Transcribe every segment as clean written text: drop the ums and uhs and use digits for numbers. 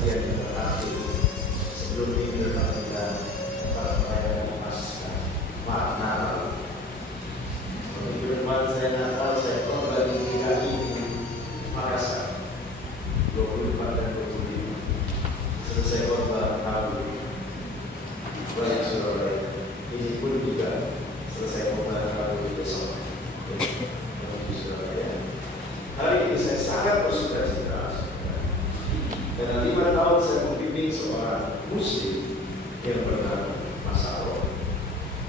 yang terkasih, sebelum ini kita perayaan Paskah, Natal. Firman saya Natal, saya kembali di hari ini Makassar 24 dan 25. Selesai khotbah tahun banyak Surabaya. Ini pun juga selesai khotbah tahun besok di Surabaya. Hari ini saya sangat bersuka cita karena 5 tahun saya membimbing seorang muslim yang bernama Mas Aro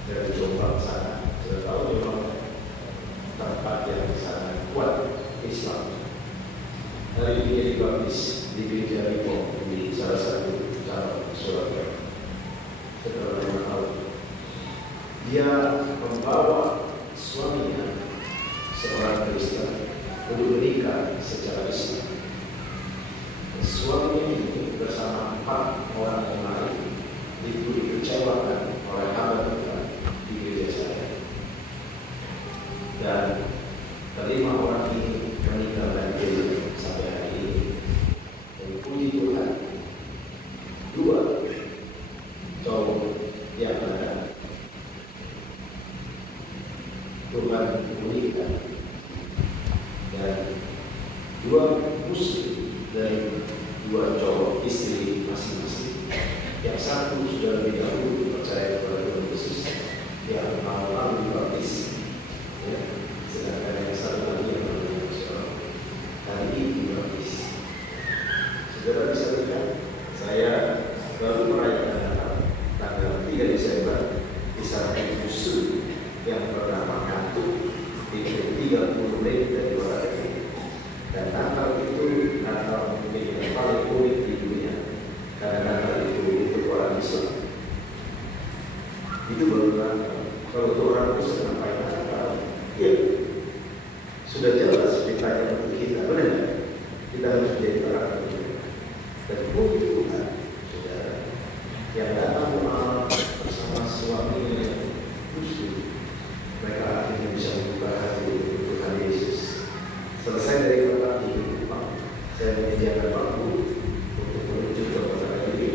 dari Jombang sana. Sudah tahu Jombang tempat yang sangat kuat Islam. Hari ini dia dibaptis di gereja Lipo di salah satu cabang Surabaya. Setelah 5 tahun, dia membawa suaminya seorang Kristen untuk menikah secara Islam. Suami ini bersama 4 orang yang lain itu dikecewakan oleh hamba Tuhan di gereja saya. Dan kelima orang ini meninggalkan gereja sampai hari ini. Dan puji Tuhan, 2 cowok yang ada Tuhan menikah, dan 2 muslim dari 2 cowok istri masing-masing. Yang satu sudah lebih dahulu percaya kepada Tuhan Yesus, yang lalu dibaptis, ya. Sedangkan yang satu lagi yang namanya Saudara hari ini dibaptis. Saudara bisa lihat, saya baru merayakan Natal tanggal 3 Desember di salah satu musuh yang bernama Kantuk di 30 menit dari luar negeri. Dan Natal itu Natal mungkin yang paling unik di dunia, karena Natal itu untuk orang Islam. Itu baru Natal. Kalau untuk orang Kristen ngapain Natal? Ya, sudah jelas ditanya untuk kita, benar nggak? Kita harus menjadi orang Kristen. Dan puji Tuhan, saudara, yang datang bersama suaminya yang Muslim, mereka akhirnya bisa membuka hati untuk Tuhan Yesus. Selesai dari tempat ini, saya menyediakan waktu untuk menuju ke kota ini.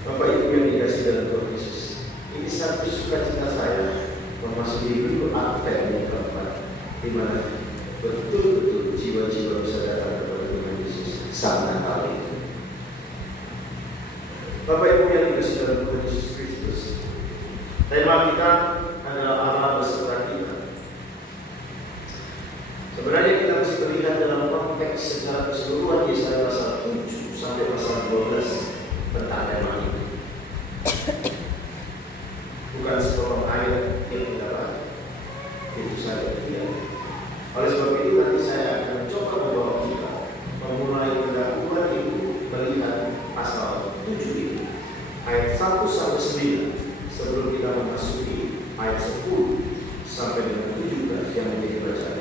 Bapak Ibu yang dikasih dalam Tuhan Yesus, ini satu sukacita saya memasuki minggu Advent yang keempat, di mana betul-betul jiwa-jiwa bisa datang kepada Tuhan Yesus saat Natal itu. Bapak Ibu yang dikasih dalam Tuhan Yesus Kristus, tema kita adalah Allah beserta kita. Sebenarnya kita mesti melihat dalam konteks secara keseluruhan Yesaya pasal 7 sampai pasal 12 tentang tema ini. Bukan sepotong ayat yang kita baca, itu saja tidak. Oleh sebab itu nanti saya akan mencoba membawa kita memulai pendahuluan itu melihat pasal 7 ini, ayat 1 sampai 9, sebelum kita memasuki ayat 10 sampai dengan 17 yang menjadi bacaan.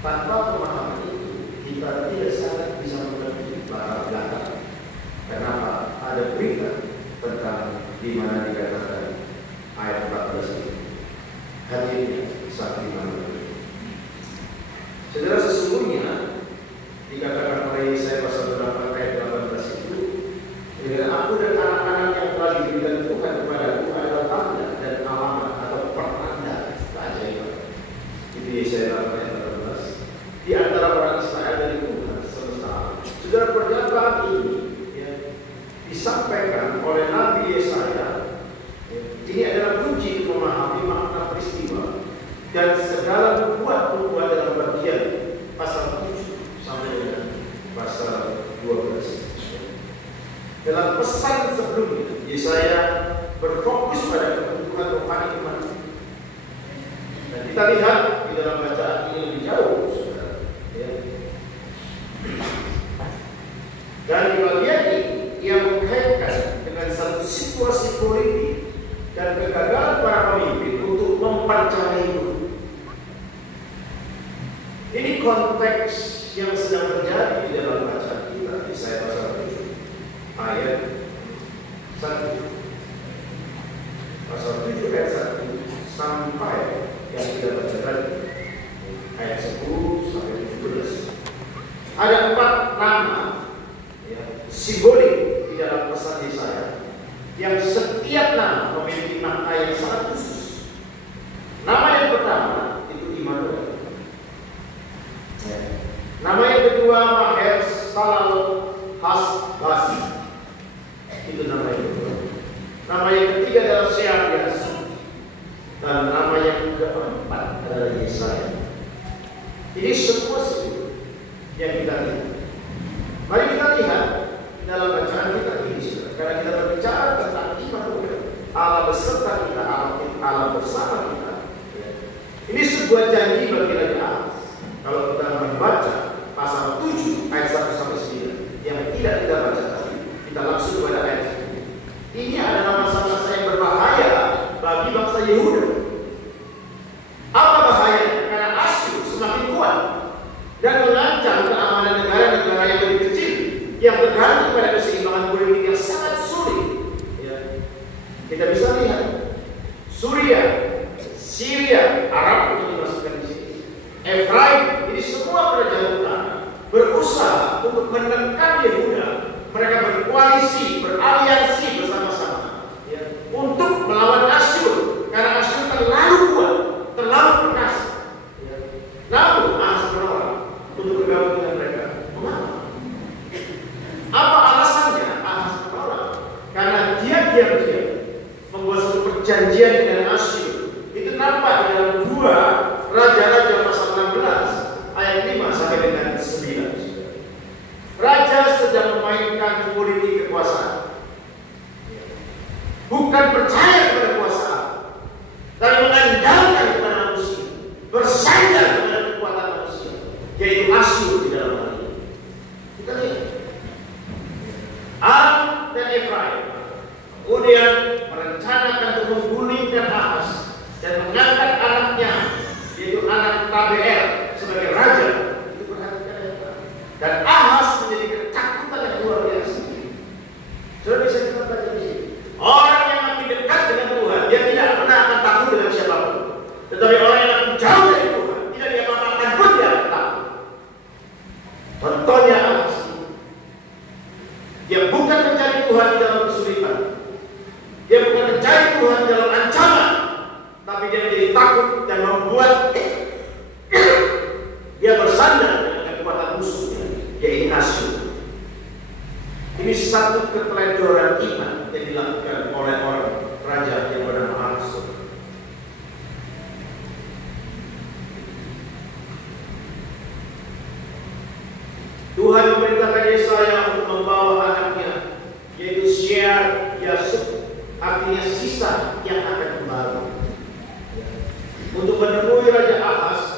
Tanpa pemahaman itu, kita tidak sangat bisa mengerti latar belakang. Kenapa ada berita tentang di mana dikatakan ayat 14 ini. Hadirnya saat di mana. Saudara, sesungguhnya dikatakan oleh Yesaya pasal 8 ayat 18 itu, aku dan anak-anak yang telah diberikan Tuhan kepadaku adalah tanda dan alamat atau pertanda keajaiban. Itu Yesaya 8 ayat 18. Di antara orang Israel dari Tuhan semesta alam. Saudara, pernyataan ini ya, disampaikan oleh Nabi Yesaya. Ini adalah kunci untuk memahami makna peristiwa dan segala nubuat-nubuat dalam bagian pasal 7 sampai dengan pasal 12. Dalam pesan sebelumnya, Yesaya berfokus pada kebutuhan rohani umat. Dan kita lihat di dalam bacaan ini lebih jauh, saudara. Ya. Dan di bagian ini, ia mengkaitkan dengan satu situasi politik dan kegagalan para pemimpin untuk mempercayai hidup. Ini konteks yang sedang terjadi di dalam bacaan kita di Yesaya pasal 7 ayat 1. Pasal 7 ayat 1 sampai yang kita baca tadi ayat 10 sampai 17. ada 4 nama simbolik di dalam pesan Yesaya yang setiap nama memiliki makna yang sangat khusus. Nama yang pertama itu Immanuel. Nama yang kedua Maher Shalal Has-Basi. Itu nama yang kedua. Nama yang ketiga adalah Shear-Yas. Dan nama yang keempat adalah Yesaya. Ini semua simbol yang kita lihat. Mari kita lihat dalam bacaan kita ini, karena kita berbicara tentang Immanuel, Allah beserta kita, Allah bersama kita. Ini sebuah janji bagi Raja Ahaz. Kalau kita membaca pasal 7 ayat 1-9 yang tidak kita baca tadi, kita langsung kepada ayat 10. Ini adalah masa-masa yang berbahaya bagi bangsa Yehuda. Apa bahayanya? Karena Asyur semakin kuat dan mengancam keamanan negara-negara yang lebih kecil yang bergantung pada keseimbangan politik yang sangat sulit. Kita bisa lihat Suriah, Syria, Arab itu dimasukkan di sini. Efraim, ini semua kerajaan utara berusaha untuk menekan Yehuda. Mereka berkoalisi, beraliansi bersama-sama untuk melawan Asyur karena Asyur terlalu kuat, terlalu perkasa. Namun Ahaz menolak untuk bergabung dengan mereka. Mengapa? Apa alasannya Ahaz menolak? Karena dia diam-diam membuat satu perjanjian dengan Asyur. Itu nampak di dalam 2 Raja-Raja pasal 16 ayat 5 sampai dengan 9. Raja sedang memainkan politik kekuasaan, bukan percaya kepada kekuasaan, tapi mengandalkan kepada manusia, bersandar kepada kekuatan manusia, yaitu Asyur di dalam hal ini. Kita lihat Aram dan Efraim kemudian merencanakan untuk menggulingkan Ahaz dan mengangkat anaknya, yaitu anak KBR, sebagai raja. Itu perhatikan. Dan Ahaz menjadi ketakutan yang luar biasa. Sudah bisa kita baca di sini. Orang yang makin dekat dengan Tuhan, dia tidak pernah akan takut dengan siapapun. Tetapi orang yang makin jauh dari Tuhan, tidak diapa-apakan pun dia akan takut. Contohnya Ahaz. Dia bukan mencari Tuhan di dalam kesulitan. Dia bukan mencari Tuhan dalam ancaman, tapi dia menjadi takut dan membuat dia bersandar dengan kekuatan musuhnya, yaitu Asyur. Ini satu keteledoran iman yang dilakukan oleh orang raja yang bernama Ahaz. Tuhan memerintahkan Yesaya untuk membawa anaknya, yaitu Shear-Yas, artinya sisa yang akan kembali, untuk menemui Raja Ahaz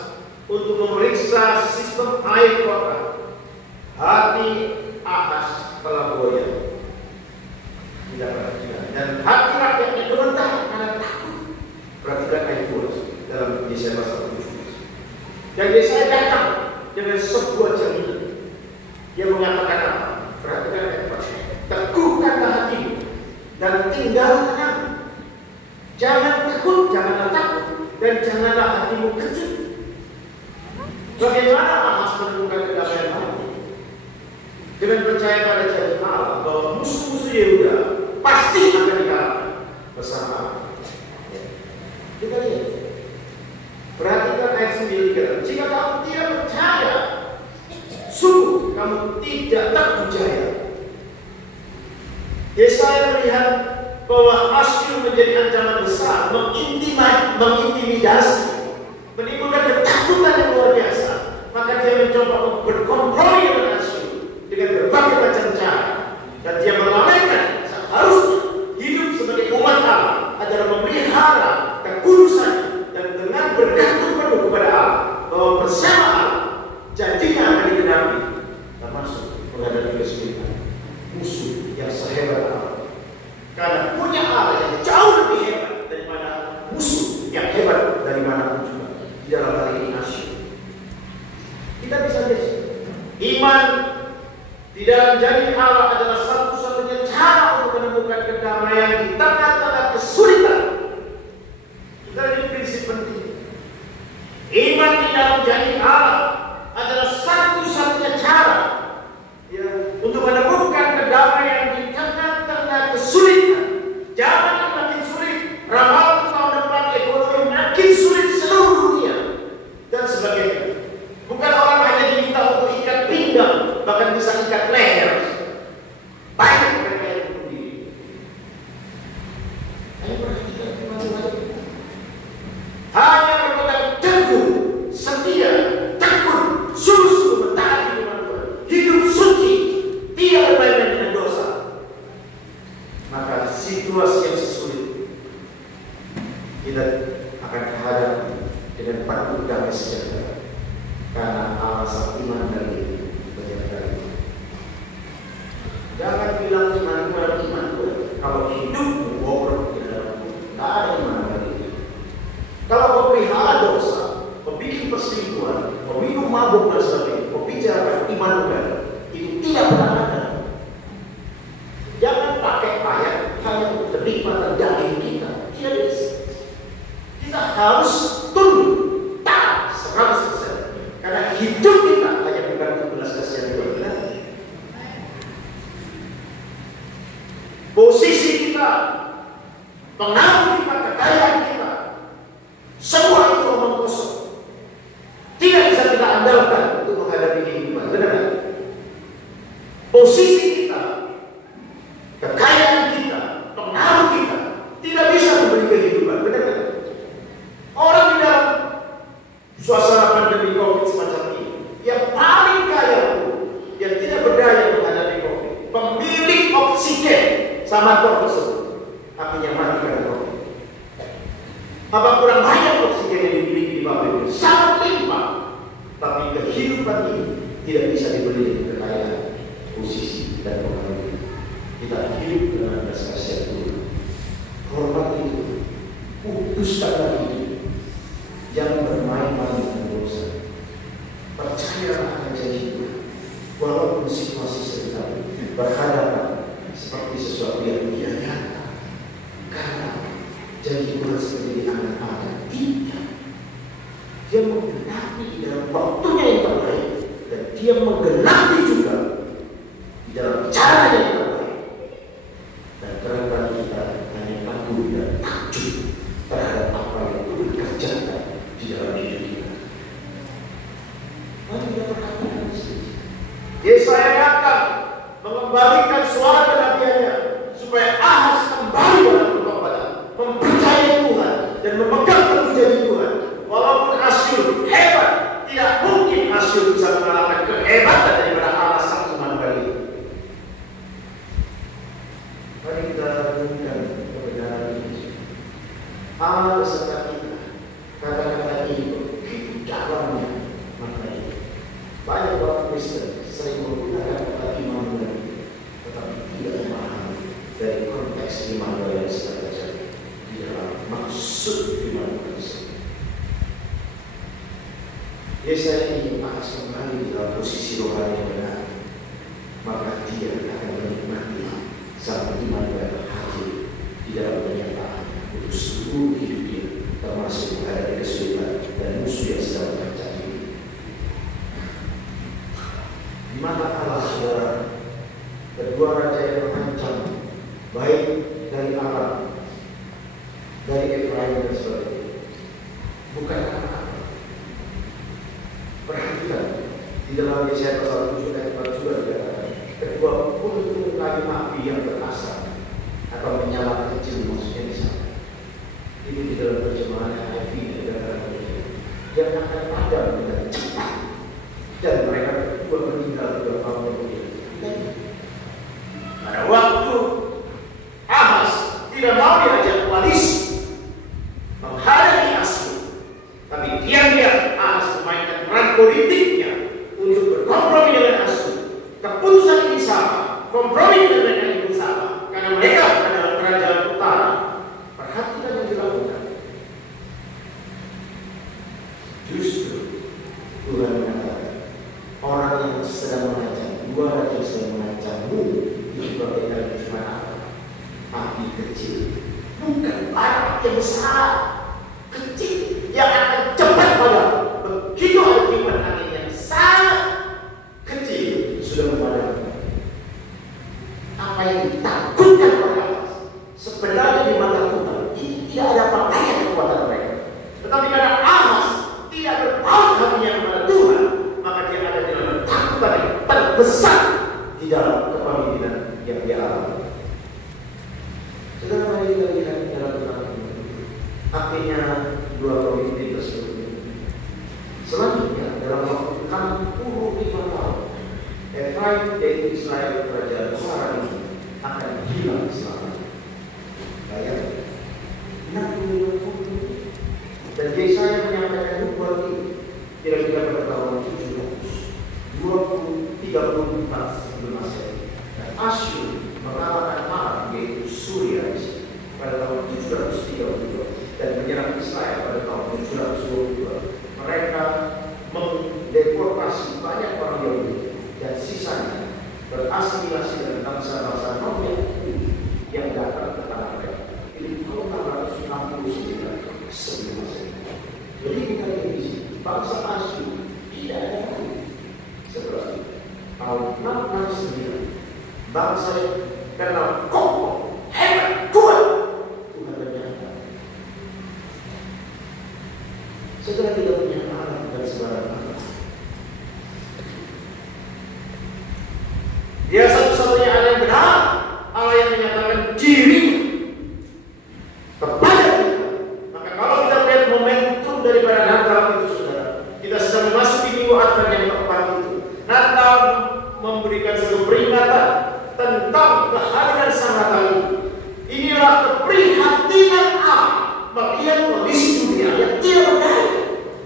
untuk memeriksa sistem air kota. Hati Ahaz telah goyah, tidak perhatikan, dan hati rakyatnya gemetar karena takut. Perhatikan ayat 2 dalam Yesaya pasal 7. Dan Yesaya datang dengan sebuah jaminan. Dia mengatakan apa? Perhatikan ayat 4. Teguhkanlah hatimu dan tinggal tenang. Jangan takut, janganlah takut, dan janganlah hatimu kecil. Bagaimana Ahaz menemukan kedamaian hati? Dengan percaya pada janji Allah bahwa musuh-musuh Yehuda pasti akan dikalahkan bersama Allah. Kita lihat. Perhatikan ayat 9. Jika kamu tidak percaya, sungguh kamu tidak terpercaya. Yesaya melihat bahwa Asyur menjadi ancaman besar, mengintimidasi, menimbulkan ketakutan yang luar biasa. Maka dia mencoba untuk berkompromi dengan Asyur dengan berbagai macam cara, dan dia melalaikan seharusnya hidup sebagai umat Allah adalah memelihara kekudusan dan dengan bergantung penuh kepada Allah, bahwa bersama Allah janjinya akan digenapi, termasuk menghadapi kesulitan musuh yang sehebat Allah. Karena punya Allah yang jauh lebih hebat daripada musuh yang hebat dari manapun juga. Di dalam hal ini Asyur. Kita bisa lihat iman di dalam janji Allah adalah satu-satunya cara untuk menemukan kedamaian di tengah-tengah kesulitan. Kita ini prinsip penting. Iman di dalam janji Allah adalah satu-satunya cara pengaruh kita, kekayaan kita, semua itu omong kosong. Tidak bisa kita andalkan untuk menghadapi kehidupan. Benar? Posisi kita, kekayaan kita, pengaruh kita tidak bisa memberi kehidupan. Benar? Orang di dalam suasana pandemi COVID semacam ini, yang paling kaya yang tidak berdaya menghadapi COVID, pemilik oksigen sama dok tersebut, akhirnya mati karena COVID. Apa kurang banyak oksigen yang dimiliki di pabrik itu? Sangat limpah. Tapi kehidupan ini tidak bisa dibeli dengan kekayaan, posisi, dan pengaruh. Kita hidup dengan dasar Tuhan. Hormat itu, putuskanlah hidup. Jangan bermain-main dengan dosa. Percayalah akan janji Tuhan. Walaupun situasi sedang berhadapan seperti sesuatu yang tidak nyata. Karena janji Tuhan seperti anak-anak tidak. Dia menggenapi dalam waktunya yang terbaik, dan dia menggenapi juga di dalam cara yang terbaik. Dan kadang-kadang kita hanya kagum dan takjub terhadap apa yang Tuhan kerjakan di dalam hidup kita. Mari kita perhatikan sedikit. Yesaya datang mengembalikan suara kenabiannya supaya Ahaz kembali dalam pertobatan, mempercayai Tuhan dan memegang teguh janji Tuhan. Walaupun Asyur hebat, tidak mungkin Asyur bisa mengalahkan kehebatan daripada Allah sang Immanuel itu. Mari kita renungkan kebenaran ini. Allah beserta kita. Kata-kata ini begitu dalamnya maknanya. Banyak orang Kristen sering menggunakan kata Immanuel, tetapi tidak memahami dari konteks Immanuel yang sedang terjadi di dalam maksud Immanuel tersebut. Yesaya ini akan kembali di dalam posisi rohani yang benar, maka dia akan menikmati sang Immanuel hadir di dalam kenyataan untuk seluruh hidup dia, termasuk menghadapi kesulitan dan musuh yang sedang terjadi. Di mata Allah, saudara, kedua raja yang mengancam, baik dari Aram, dari Efraim dan sebagainya, bukan apa-apa. Perhatikan di dalam Yesaya pasal 7 ayat 4 juga dikatakan, kedua puntung kayu api yang berasap atau menyala kecil, maksudnya di sana. Itu di dalam terjemahan HIV dikatakan yang akan padam dengan cepat, dan mereka berdua meninggal 2 tahun kemudian. Pada waktu Ahaz tidak mau diajak koalisi menghadapi Asyur, tapi diam-diam Ahaz memainkan peran politiknya untuk berkompromi dengan Asyur. Keputusan ini sama, kompromi dengan mereka ini sama, karena mereka adalah kerajaan utara. Perhatikan yang dilakukan. Justru Tuhan mengatakan, orang yang sedang mengancam, dua raja yang sedang mengancammu, itu bagaikan cuma api kecil, bukan api yang besar, kecil yang akan cepat padam. Begitu ada tiupan angin yang sangat kecil sudah memadamkan. Apa yang ditakutkan oleh Allah sebenarnya di mata Tuhan itu tidak ada pakaian kekuatan mereka. Tetapi karena Ahaz tidak berpaut hatinya kepada Tuhan, maka dia ada di dalam ketakutan yang terbesar di dalam kepemimpinan yang dia alami. Saudara, mari kita lihat dalam Tuhan. Akhirnya dua pemimpin tersebut. Selanjutnya dalam waktu 65 tahun, Efraim yaitu Israel kerajaan besar ini akan hilang selamanya. Bayangkan 65 tahun. Dan Yesaya menyampaikan nubuat ini kira-kira pada tahun 734 sebelum Masehi. Dan Asyur mengalahkan Aram yaitu Suria pada tahun 732 dan menyerang Israel pada tahun 722. Mereka mendeportasi banyak orang Yahudi dan sisanya berasimilasi dengan bangsa-bangsa non-Yahudi yang datang ke tanah mereka. Ini tahun 669 sebelum Masehi. Jadi kita lihat di sini, bangsa Asyur tidak ada lagi setelah itu. Tahun 669, bangsa yang karena kokoh, hebat, kuat, Tuhan Dia satu-satunya Allah yang benar, Allah yang menyatakan diri kepada kita. Maka kalau kita melihat momentum daripada Natal itu, saudara, kita sedang memasuki minggu Advent yang keempat itu. Natal memberikan satu peringatan tentang kehadiran Sang Natal itu. Inilah keprihatinan Allah melihat kondisi dunia yang tidak berdaya,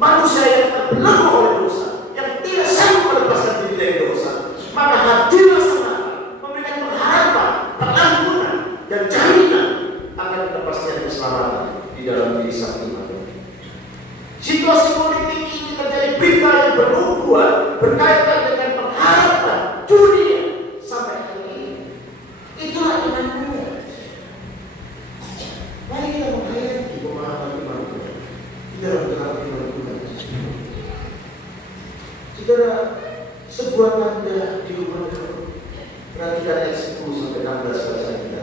manusia yang terbelenggu oleh dosa, yang tidak sanggup melepaskan diri dari dosa. Maka hadirlah Sang Natal memberikan pengharapan, pengampunan, dan jaminan akan kepastian keselamatan di dalam diri sang iman. Situasi politik ini terjadi berita yang bernubuat berkaitan dengan pengharapan dunia sampai hari ini. Itulah iman dunia. Mari kita menghayati pemahaman iman dunia di dalam dalam iman dunia. Saudara, sebuah tanda di rumah Tuhan. Perhatikan ayat 10 sampai 16 bahasa kita.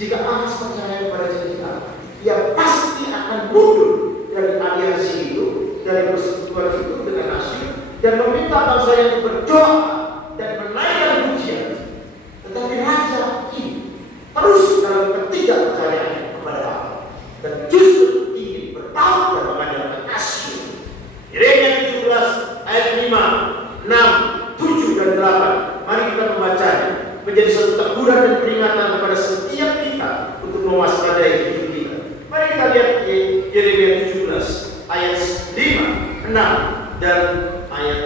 Jika Ahas percaya pada janji Allah, ia pasti akan mundur dari aliansi itu, dari persekutuan itu dengan Asyur, dan meminta bangsa yang berdoa dan menaikkan pujian. Tetapi raja ini terus dalam ketidakpercayaannya kepada Allah, dan justru ingin bertaut dan mengandalkan Asyur. Yeremia 17 ayat 5, 6, 7 dan 8. Mari kita membacanya menjadi satu teguran dan peringatan kepada setiap kita untuk mewaspadai hidup kita. Mari kita lihat Yeremia 17 ayat 5, 6 dan ayat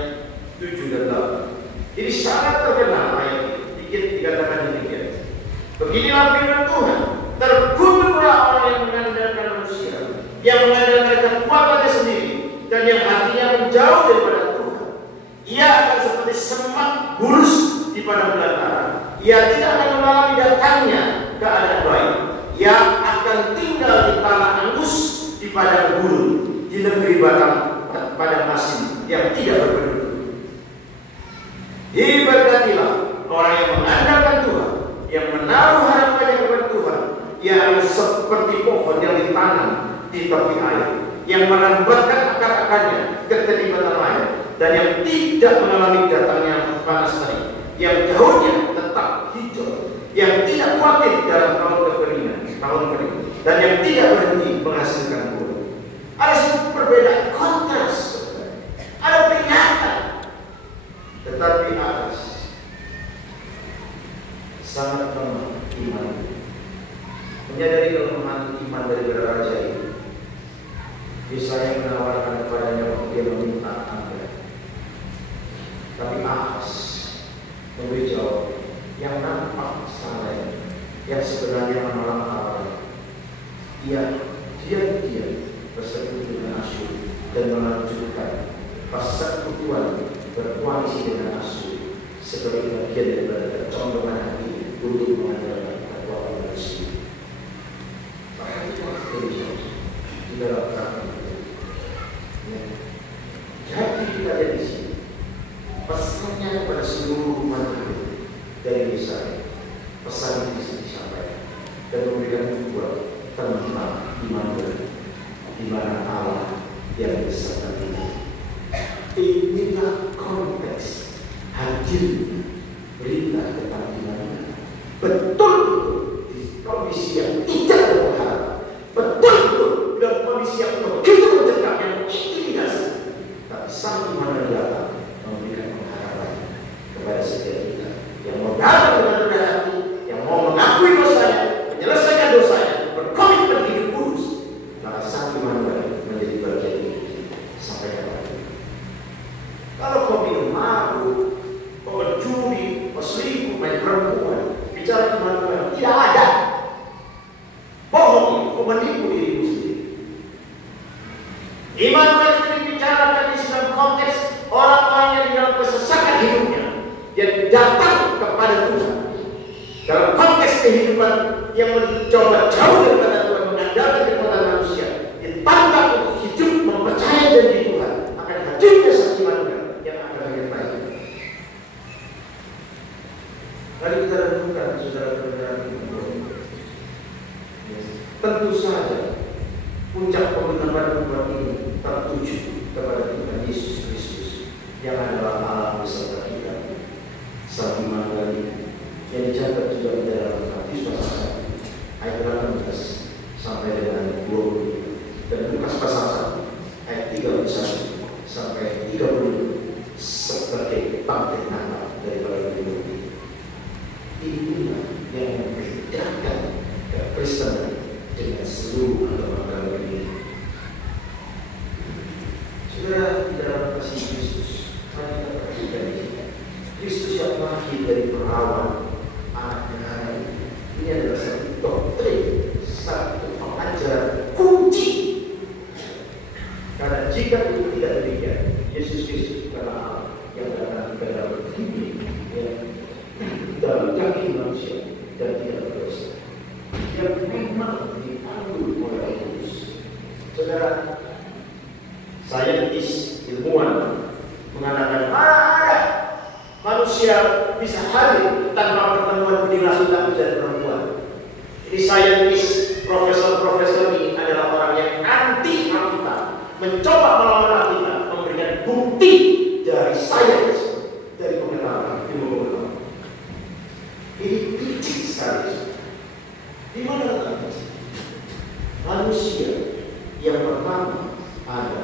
7 dan 8. Ini sangat terkenal ayat ini. Dikatakan demikian. Beginilah firman Tuhan, terkutuklah orang yang mengandalkan manusia, yang mengandalkan kekuatannya sendiri, dan yang hatinya menjauh daripada Tuhan. Ia akan seperti semak bulus di padang belantara. Ia tidak akan mengalami datangnya keadaan baik. Ia akan tinggal di tanah angus, di padang gurun, di negeri padang asin yang tidak berpenduduk. Diberkatilah orang yang mengandalkan Tuhan, yang menaruh harapannya kepada Tuhan, yang seperti pohon yang ditanam di tepi air, yang merambatkan akar-akarnya ke kenikmatan air, dan yang tidak mengalami datangnya panas terik, yang daunnya tetap hijau, yang tidak khawatir dalam tahun kekeringan, dan yang tidak berhenti menghasilkan buah. Ada sebuah perbedaan kontras, ada peringatan, tetapi Ahas sangat lemah iman, menyadari kelemahan iman dari raja itu. Yesaya menawarkan kepadanya waktu dia meminta anugerah, tapi Ahas memberi jawab yang nampak salah, yang sebenarnya menolak Allah. Ia diam-diam bersekutu dengan Asyur dan melanjutkan persekutuan berkoalisi dengan Asyur sebagai bagian daripada kecondongan hati untuk mengandalkan kekuatan manusia. Perhatikan terus di dalam perang itu. Jadi kita ada di sini. Pesannya kepada seluruh umat dari Yesaya. Pesan ini bisa disampaikan dan memberikan buat tentang Immanuel, di mana Allah yang beserta kita. Inilah konteks hadirnya berita tentang Immanuel. Betul di kondisi yang tidak berharap, betul dalam kondisi yang begitu mencekam, yang intimidasi, tapi Sang Immanuel datang memberikan pengharapan kepada setiap kita yang mau datang dengan rendah hati, yang mau mengakui dosanya, menyelesaikan dosanya, berkomitmen hidup kudus. Maka Sang Immanuel menjadi bagian hidup kita sampai kapan. Kalau kau minum mabuk, kau mencuri, kau selingkuh, main perempuan, bicara Immanuel tidak ada. Bohong, kau menipu dirimu sendiri. Immanuel itu dibicarakan di dalam konteks orang-orang yang di dalam kesesakan hidupnya, yang datang kepada Tuhan dalam konteks kehidupan yang mencoba jauh daripada Tuhan, mengandalkan kekuatan manusia, ditantang untuk hidup mempercayai janji Tuhan akan hadirnya Sang Immanuel yang akan menyertai. Mari kita renungkan saudara pendengar ini. Tentu saja puncak penggenapan umat ini tertuju kepada Tuhan Yesus Kristus yang adalah Allah beserta kita. Sang Immanuel yang dicatat juga di dalam Matius pasal 1 ayat 18 sampai dengan 20 dan Lukas pasal 1 ayat 31 sampai 30 sebagai tanda nama daripada hidup ini. Inilah yang membedakan Kristen dengan seluruh agama-agama ini. Saudara, di dalam kasih Kristus, mari kita perhatikan ini. Kristus yang lahir dari perawan anaknya hari ini adalah satu doktrin, satu pengajaran kunci. Karena jika itu tidak demikian, Yesus Kristus adalah Allah yang datang ke dalam diri, dalam kaki manusia dan tidak berdosa. Yang memang dipanggil oleh Yesus. Saudara, saintis ilmuwan mengatakan ada manusia bisa hadir tanpa pertemuan benih laki-laki dan perempuan. Ini saintis, profesor-profesor ini adalah orang yang anti Alkitab, mencoba melawan Alkitab, memberikan bukti dari sains, dari pengetahuan, ilmu pengetahuan. Ini picik sekali. Di mana letaknya? Manusia yang pertama ada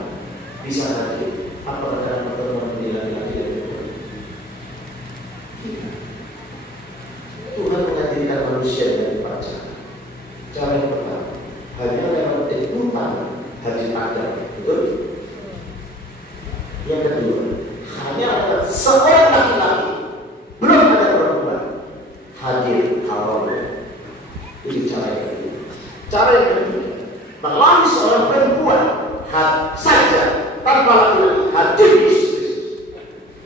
bisa hadir apakah dalam pertemuan benih laki-laki dan perempuan? Tuhan menghadirkan manusia dari pacar. Cara yang pertama hanya lewat tuntutan hadir Adam, betul? Yang kedua hanya ada seorang laki-laki, belum ada perempuan, hadir Hawa. Ini cara yang kedua. Cara yang ketiga melalui seorang perempuan saja tanpa laki-laki hadir Yesus Kristus.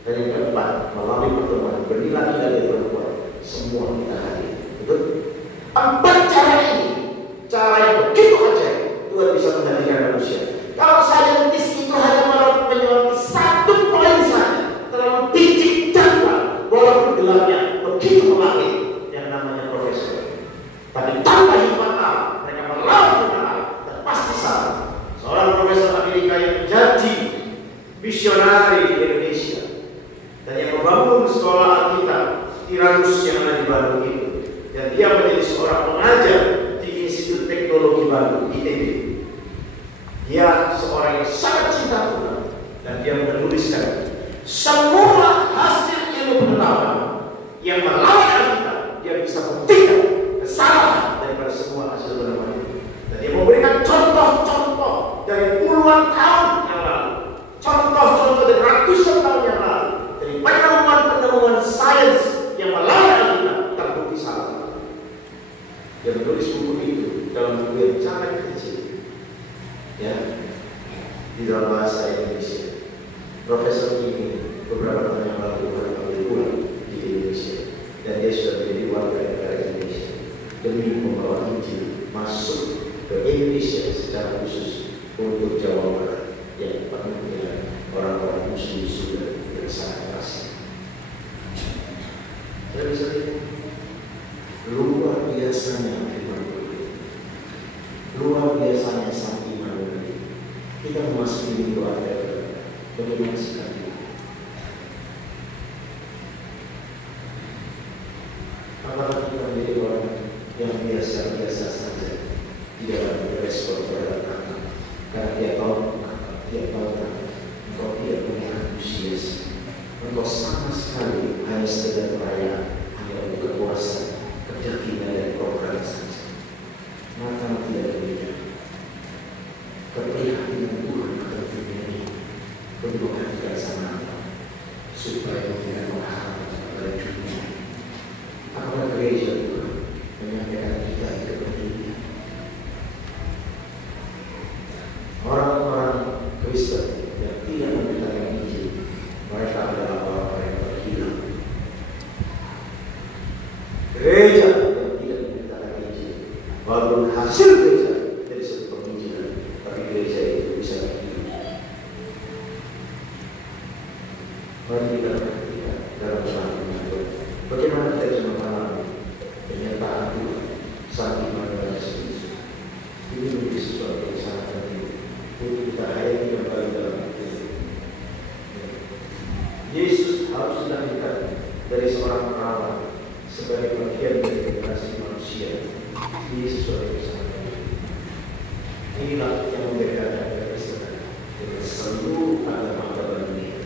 Dan yang keempat melalui pertemuan benih laki-laki dan perempuan semua kita hadir. Betul? Empat cara ini, cara yang begitu ajaib, Tuhan bisa menghadirkan manusia. Kalau saintis itu hanya menyoroti satu poin saja, terlalu picik jadwal, walaupun gelapnya begitu mengakui yang namanya profesor. Tapi tanpa hikmat Allah, mereka melawan firman Allah dan pasti salah. Seorang profesor Amerika yang menjadi misionari di Indonesia dan yang membangun sekolah Alkitab Tyrannus yang ada di Bandung itu, dan dia menjadi seorang pengajar di Institut Teknologi Bandung ITB. Dia seorang yang sangat cinta Tuhan dan dia menuliskan semua hasil ilmu pengetahuan yang melawan Alkitab dia bisa buktikan kesalahan daripada semua hasil pengetahuan itu. Dan dia memberikan contoh-contoh dari puluhan tahun yang lalu, contoh-contoh dari ratusan tahun yang lalu, dari penemuan-penemuan sains yang melawan Alkitab terbukti salah. Dia menulis buku itu dalam buku yang sangat kecil, ya, di dalam bahasa Indonesia. Profesor ini beberapa tahun yang lalu pulang di Indonesia dan dia sudah menjadi warga negara Indonesia demi membawa Injil masuk ke Indonesia secara khusus untuk Jawa Barat yang penuh dengan orang-orang Muslim sudah yang sangat keras. Saya bisa lihat luar biasanya firman Tuhan, luar biasanya sang iman ini. Kita memasuki minggu akhir, bagaimana sekali? Apakah kita menjadi orang yang biasa-biasa saja di dalam berespon terhadap anak? Karena dia tahu engkau tidak punya antusias, engkau sama sekali hanya sekedar perayaan, hanya untuk kepuasan, keyakinan dan program saja. Maka tidak demikian. Keprihatinan Tuhan akan dunia ini membukakan sama Allah supaya tidak mengharap kepada dunia. Apakah gereja Tuhan menyampaikan kita kepada dunia? Orang-orang Kristen yang tidak memberitakan Injil, mereka adalah orang-orang yang terhilang. Gereja yang tidak memberitakan Injil, walaupun hasil gereja dari satu penginjilan, tapi gereja itu bisa terhilang. Mari kita perhatikan dalam firman Tuhan, bagaimana kita bisa mengalami kenyataan Tuhan saat iman dalam Yesus Kristus. Ini menjadi sesuatu yang sangat penting untuk kita hayati kembali dalam hidup. Yesus harus dilahirkan dari seorang perawan sebagai bagian dari generasi manusia ini sesuai bersama. Inilah yang membedakan Kristen dengan seluruh agama dunia,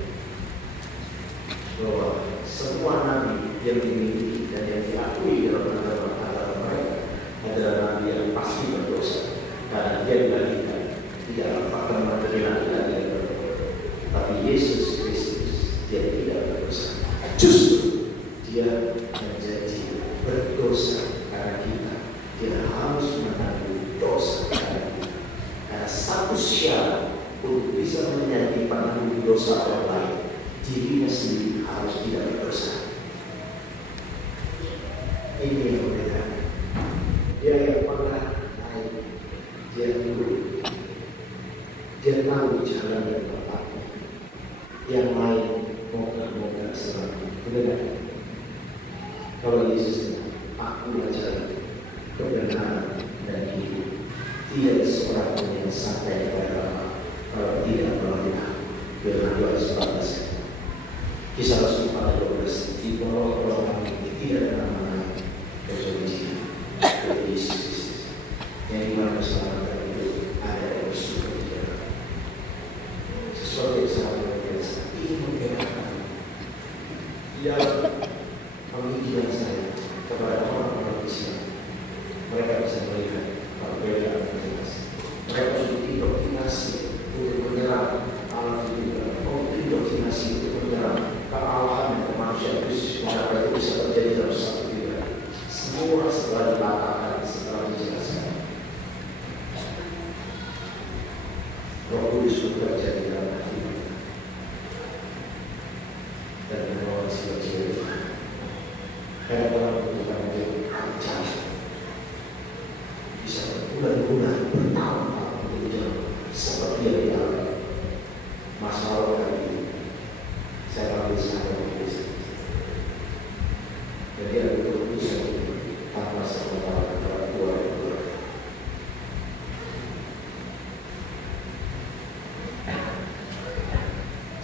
bahwa semua nabi yang dimiliki dan yang diakui dalam agama mereka adalah nabi yang pasti berdosa, karena dia dilahirkan di dalam pakem materi nabi yang berdosa. Tapi Yesus Kristus dia tidak berdosa, justru dia menjadi berdosa karena kita. Dia harus menanggung dosa karena kita. Karena satu syarat untuk bisa menjadi penanggung dosa orang lain, dirinya sendiri harus tidak berdosa. Ini yang membedakan. Dia yang pernah naik, dia turun, dia tahu jalan yang tepat. Yang lain moga-moga selalu. Benar? Kalau Yesus aku jalan kebenaran dan hidup, tidak seorang pun yang sampai kepada Allah kalau tidak melalui aku. Firman 2:14. Kisah Rasul 4:12. Di bawah orang ini tidak pernah kesucian dari Yesus Kristus, yang dimana keselamatan itu ada yang bersyukur di dalam. Sesuatu yang sangat luar biasa. Ini membedakan di dalam pemikiran saya kepada orang-orang Islam. Mereka bisa melihat perbedaan jelas. Mereka sudah indoktrinasi untuk menyerang alam itu, indoktrinasi untuk menyerang kealahan dan kemanusiaan Kristus. Maka itu bisa terjadi dalam satu pikiran. Semua setelah dikatakan, setelah dijelaskan, Roh Kudus bekerja di dalam hati mereka dan membawa jiwa-jiwa. Karena orang bukan dia percaya bisa berbulan-bulan, bertahun-tahun berjalan seperti yang dialami. Masalah kali ini saya ambil sangat berbeda. Jadi ada keputusan tanpa sepengetahuan antara dua dan dua.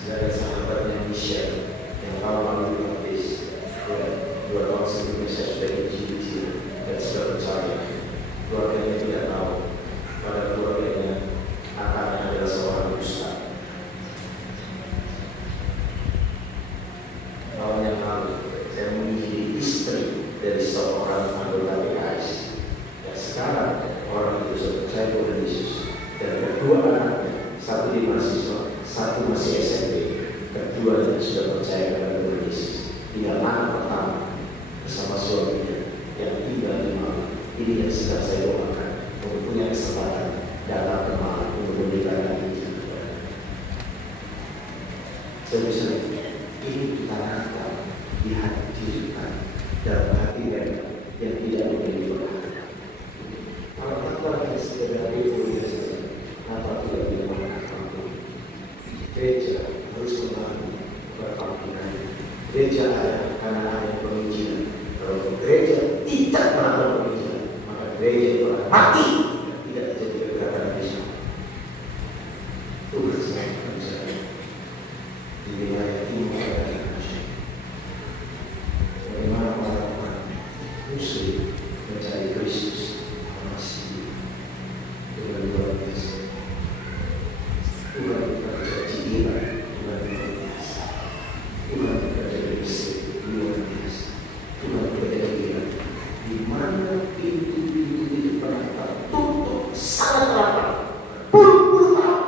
Ada sahabatnya Michelle yang lalu habis 2 tahun sebelumnya saya sudah diuji dan sudah percaya. Keluarganya tidak tahu pada keluarganya anaknya adalah seorang ustaz. Tahun yang lalu saya menjadi istri dari seorang anggota PKS, dan sekarang orang itu sudah percaya kepada Yesus. Dan kedua anaknya, satu di mahasiswa, satu masih SMP, kedua sudah percaya kepada Yesus. Tinggal anak pertama bersama suaminya yang tinggal di Malang. Ini yang sedang saya doakan untuk punya kesempatan datang ke Malang untuk memberikan Injil kepada saya. Ini ditanamkan, dihadirkan dalam hati mereka yang tidak memiliki berharga. Kalau apa yang sekedar itu saja, apa tidak boleh melakukan. Gereja harus membangun perpampunan. Gereja ada karena ada penginjilan. Kalau gereja tidak melakukan penginjilan, maka gereja itu akan mati, tidak terjadi pergerakan Kristen. Itu bersemangat misalnya di wilayah timur dan Indonesia. Bagaimana orang-orang Muslim mencari Kristus masih dengan luar biasa. Tuhan bekerja di Irak luar biasa. Tuhan bekerja di Mesir luar biasa. Tuhan bekerja di Irak, di mana pintu-pintu itu pernah tertutup sangat rapat puluh-puluh tahun.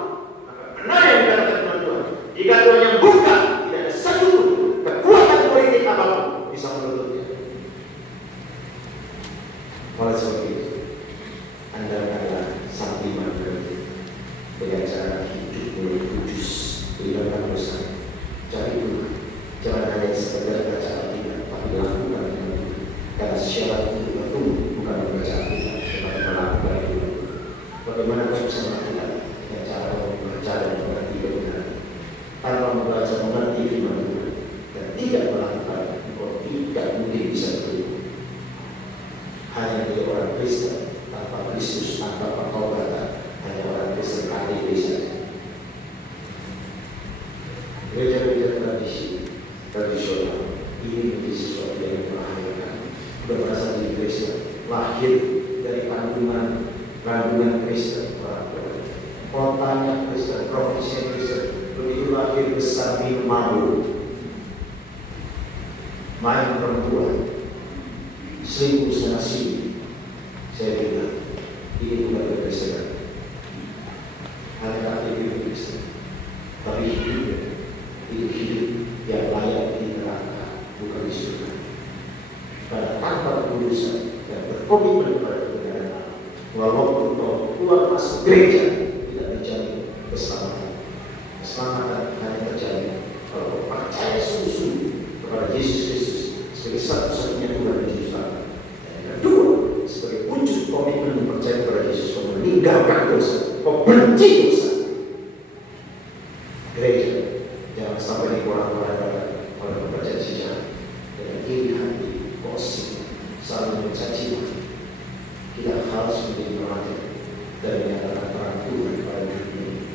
Maka benar yang dikatakan Tuhan, jika Tuhan yang buka, tidak ada satu kekuatan politik apapun bisa menutupnya. Oleh sebab itu, Anda adalah sang imam dengan cara hidup mulai kudus, hilangkan dosa. Cari Tuhan, jangan hanya sekedar baca Alkitab, tapi lakukan dengan Tuhan. Karena syarat untuk bertumbuh bukan membaca Alkitab, tetapi melakukan Tuhan. Bagaimana kau bisa melakukan dengan cara membaca dan mengerti kebenaran? Tanpa membaca mengerti firman Tuhan dan tidak melakukan, kau tidak mungkin bisa bertumbuh. Hanya dari orang Kristen tanpa Kristus, tanpa pertobatan, hanya orang Kristen KTP saja. Gereja-gereja tradisional ini menjadi sesuatu yang membahayakan. sudah berasal dari Kristen, lahir dari kandungan Kristen, kotanya Kristen, profesinya Kristen, begitu lahir besar minum mabuk, main perempuan, selingkuh sana sini. Saya bilang ini bukan Kristen. Hati-hati hidup Kristen, tapi hidup yang layak di neraka, bukan di surga. Karena tanpa kekudusan dan berkomitmen kepada kebenaran Allah, walaupun kau keluar masuk gereja, tidak terjadi keselamatan. Keselamatan hanya terjadi kalau kau percaya sungguh-sungguh kepada Yesus Kristus sebagai satu-satunya Tuhan dan Juru Selamat. Dan yang kedua, sebagai wujud komitmen percaya kepada Yesus, kau meninggalkan dosa, kau benci dosa. Gereja jangan sampai dikorak-korak oleh pembacaan sejarah dengan iri hati, gosip, saling mencaci maki. Kita harus menjadi pelajar dan menyatakan terang Tuhan pada dunia ini.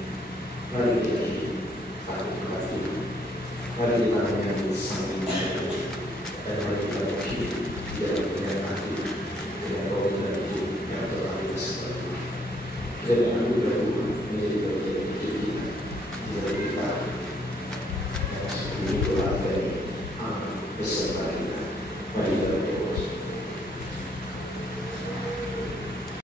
Mari kita hidup takut kepada Tuhan. Mari kita menyambut Sang Immanuel dan mari kita hidup di dalam kebenaran Tuhan dengan komitmen hidup yang telah kita sepakati. Dan